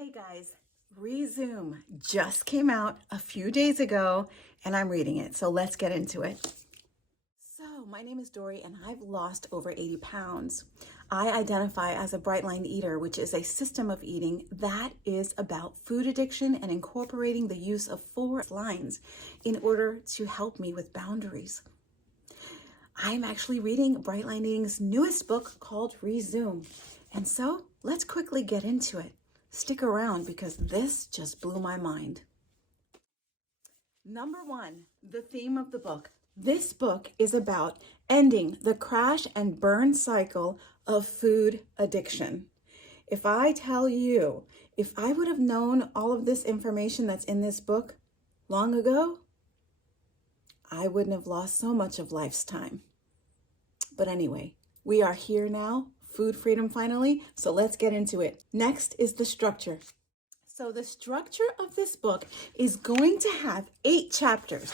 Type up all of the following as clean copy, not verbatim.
Hey guys, REZOOM just came out a few days ago and I'm reading it, so let's get into it. So my name is Dory and I've lost over 80 pounds. I identify as a bright line eater, which is a system of eating that is about food addiction and incorporating the use of 4 lines in order to help me with boundaries. I'm actually reading Bright Line Eating's newest book called REZOOM. And so let's quickly get into it. Stick around because this just blew my mind. Number 1, the theme of the book. This book is about ending the crash and burn cycle of food addiction. If I tell you, if I would have known all of this information that's in this book long ago, I wouldn't have lost so much of life's time. But anyway, we are here now. Food freedom finally, so let's get into it. Next is the structure. So the structure of this book is going to have 8 chapters.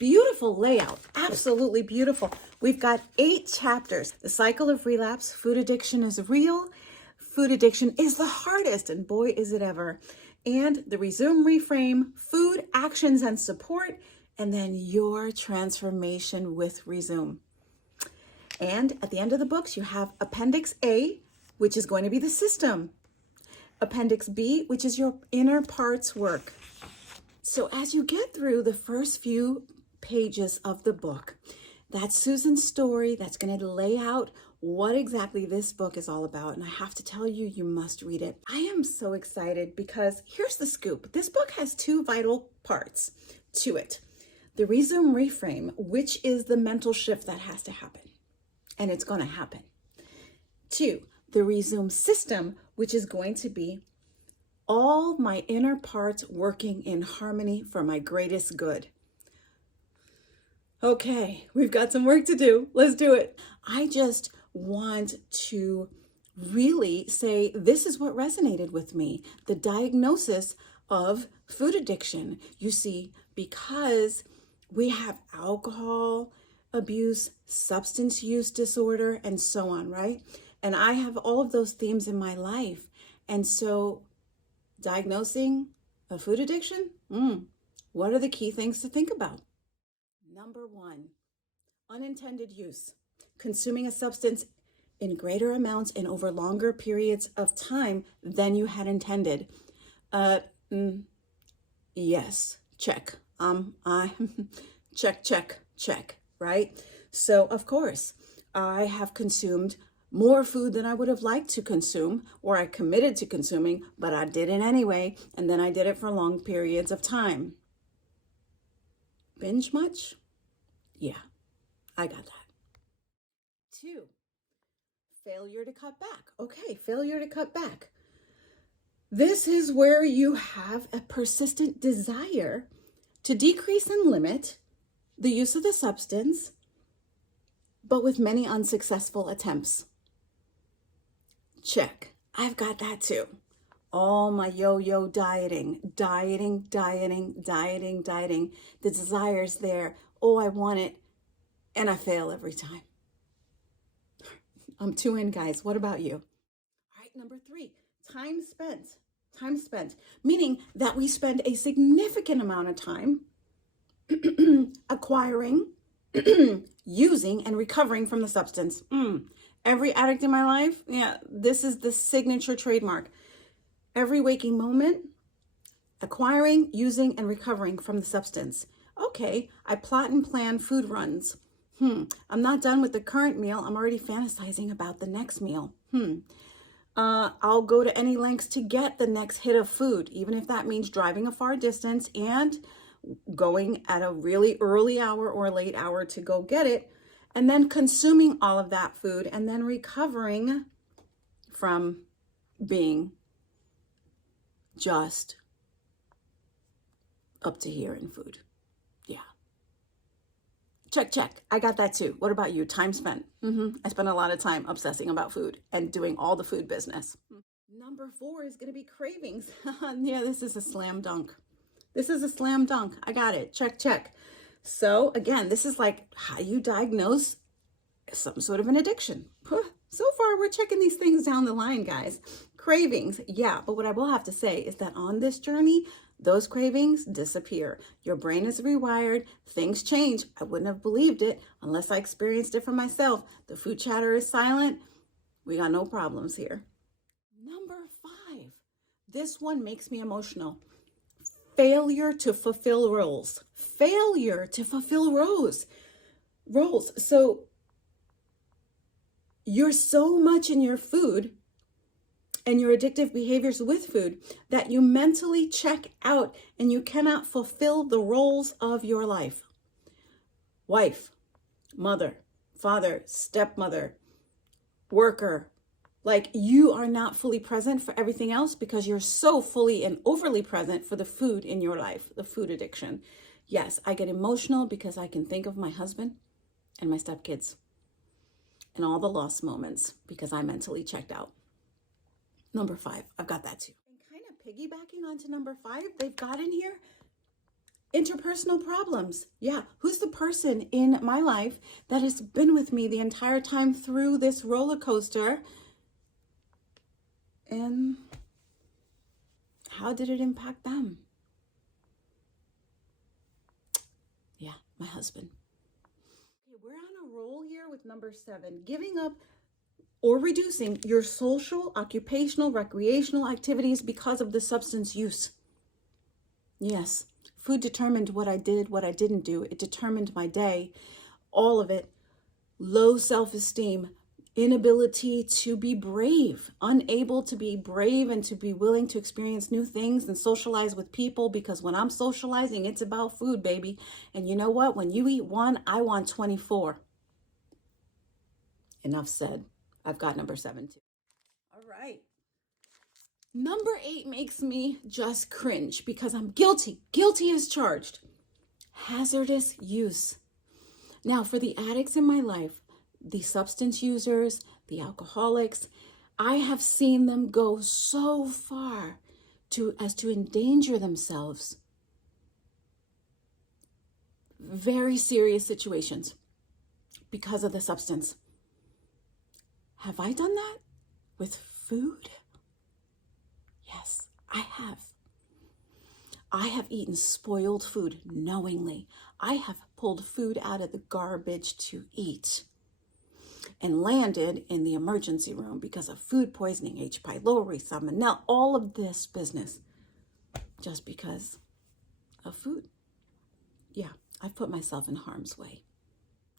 Beautiful layout, absolutely beautiful. We've got 8 chapters. The cycle of relapse, food addiction is real. Food addiction is the hardest, and boy is it ever. And the REZOOM reframe, food, actions, and support, and then your transformation with REZOOM. And at the end of the books, you have Appendix A, which is going to be the system. Appendix B, which is your inner parts work. So as you get through the first few pages of the book, that's Susan's story that's going to lay out what exactly this book is all about. And I have to tell you, you must read it. I am so excited because here's the scoop. This book has 2 vital parts to it. The REZOOM reframe, which is the mental shift that has to happen. And it's going to happen. 2, the REZOOM system, which is going to be all my inner parts working in harmony for my greatest good. Okay, we've got some work to do. Let's do it. I just want to really say this is what resonated with me. The diagnosis of food addiction. You see, because we have alcohol abuse, substance use disorder, and so on, right? And I have all of those themes in my life. And so diagnosing a food addiction, what are the key things to think about? Number 1, unintended use. Consuming a substance in greater amounts and over longer periods of time than you had intended. Yes, check. Check. Right? So of course, I have consumed more food than I would have liked to consume, or I committed to consuming, but I did it anyway. And then I did it for long periods of time. Binge much? Yeah, I got that. 2, failure to cut back. Okay, failure to cut back. This is where you have a persistent desire to decrease and limit the use of the substance, but with many unsuccessful attempts. Check. I've got that too. All my yo-yo dieting. The desire's there. Oh, I want it. And I fail every time. I'm 2 in, guys. What about you? All right, number 3, time spent. Time spent, meaning that we spend a significant amount of time acquiring, using, and recovering from the substance. Every addict in my life, yeah, this is the signature trademark. Every waking moment, acquiring, using, and recovering from the substance. Okay, I plot and plan food runs. I'm not done with the current meal. I'm already fantasizing about the next meal. I'll go to any lengths to get the next hit of food, even if that means driving a far distance and going at a really early hour or late hour to go get it, and then consuming all of that food and then recovering from being just up to here in food. Yeah. Check. I got that too. What about you? Time spent. I spend a lot of time obsessing about food and doing all the food business. Number 4 is going to be cravings. Yeah, this is a slam dunk. I got it. Check. So again, this is like how you diagnose some sort of an addiction. So far, we're checking these things down the line, guys. cravings, yeah, but what I will have to say is that on this journey, those cravings disappear. Your brain is rewired. Things change. I wouldn't have believed it unless I experienced it for myself. The food chatter is silent. We got no problems here. Number 5. This one makes me emotional. Failure to fulfill roles. Failure to fulfill roles. So you're so much in your food and your addictive behaviors with food that you mentally check out and you cannot fulfill the roles of your life. Wife, mother, father, stepmother, worker. Like, you are not fully present for everything else because you're so fully and overly present for the food in your life, the food addiction. Yes, I get emotional because I can think of my husband and my stepkids and all the lost moments because I mentally checked out. Number 5, I've got that too. And kind of piggybacking onto number 5, they've got in here interpersonal problems. Yeah, who's the person in my life that has been with me the entire time through this roller coaster? And how did it impact them? Yeah, my husband. Okay, we're on a roll here with number 7, giving up or reducing your social, occupational, recreational activities because of the substance use. Yes, food determined what I did, what I didn't do. It determined my day, all of it. Low self-esteem, inability to be brave, unable to be brave and to be willing to experience new things and socialize with people, because when I'm socializing, it's about food, baby. And you know what? When you eat one, I want 24. Enough said. I've got number 7 too. All right. Number 8 makes me just cringe because I'm guilty. Guilty as charged. Hazardous use. Now, for the addicts in my life, the substance users, the alcoholics, I have seen them go so far as to endanger themselves. Very serious situations because of the substance. Have I done that with food? Yes, I have. I have eaten spoiled food knowingly. I have pulled food out of the garbage to eat and landed in the emergency room because of food poisoning, H. pylori, salmonella, all of this business, just because of food. Yeah, I've put myself in harm's way.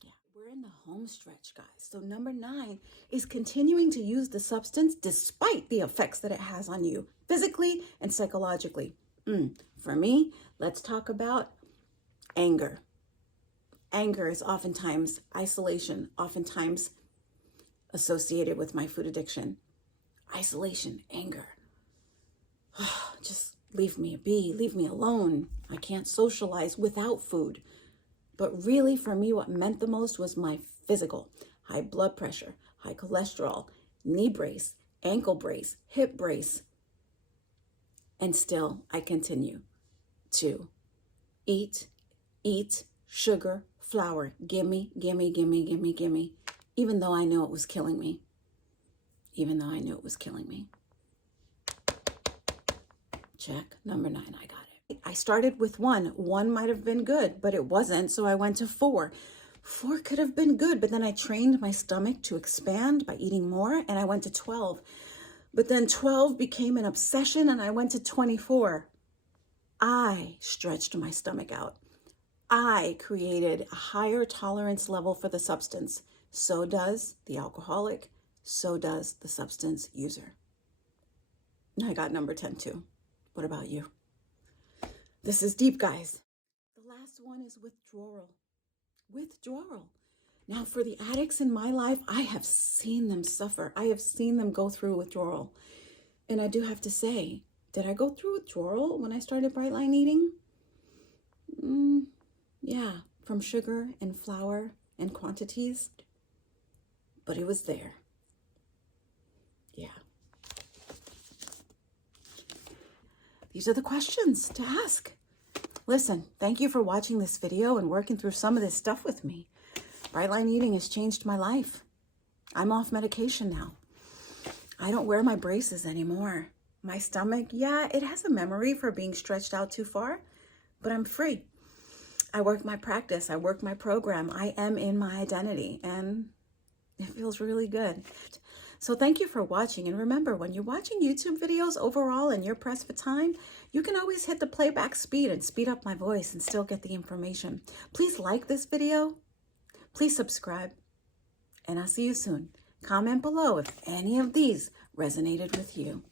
Yeah, we're in the home stretch, guys. So number 9 is continuing to use the substance despite the effects that it has on you, physically and psychologically. For me, let's talk about anger. Anger is oftentimes isolation, oftentimes associated with my food addiction. Isolation, anger. Just leave me be, leave me alone. I can't socialize without food. But really, for me, what meant the most was my physical. High blood pressure, high cholesterol, knee brace, ankle brace, hip brace. And still, I continue to eat, sugar, flour, gimme, even though I knew it was killing me. Check, number 9, I got it. I started with 1. 1 might have been good, but it wasn't, so I went to 4. 4 could have been good, but then I trained my stomach to expand by eating more, and I went to 12. But then 12 became an obsession, and I went to 24. I stretched my stomach out. I created a higher tolerance level for the substance. So does the alcoholic. So does the substance user. I got number 10 too. What about you? This is deep, guys. The last one is withdrawal. Withdrawal. Now, for the addicts in my life, I have seen them suffer. I have seen them go through withdrawal. And I do have to say, did I go through withdrawal when I started Bright Line eating? Yeah, from sugar and flour and quantities. But it was there. Yeah. These are the questions to ask. Listen, thank you for watching this video and working through some of this stuff with me. Bright Line eating has changed my life. I'm off medication now. I don't wear my braces anymore. My stomach, yeah, it has a memory for being stretched out too far, but I'm free. I work my practice. I work my program. I am in my identity, and it feels really good. So thank you for watching. And remember, when you're watching YouTube videos overall and you're pressed for time, you can always hit the playback speed and speed up my voice and still get the information. Please like this video. Please subscribe. And I'll see you soon. Comment below if any of these resonated with you.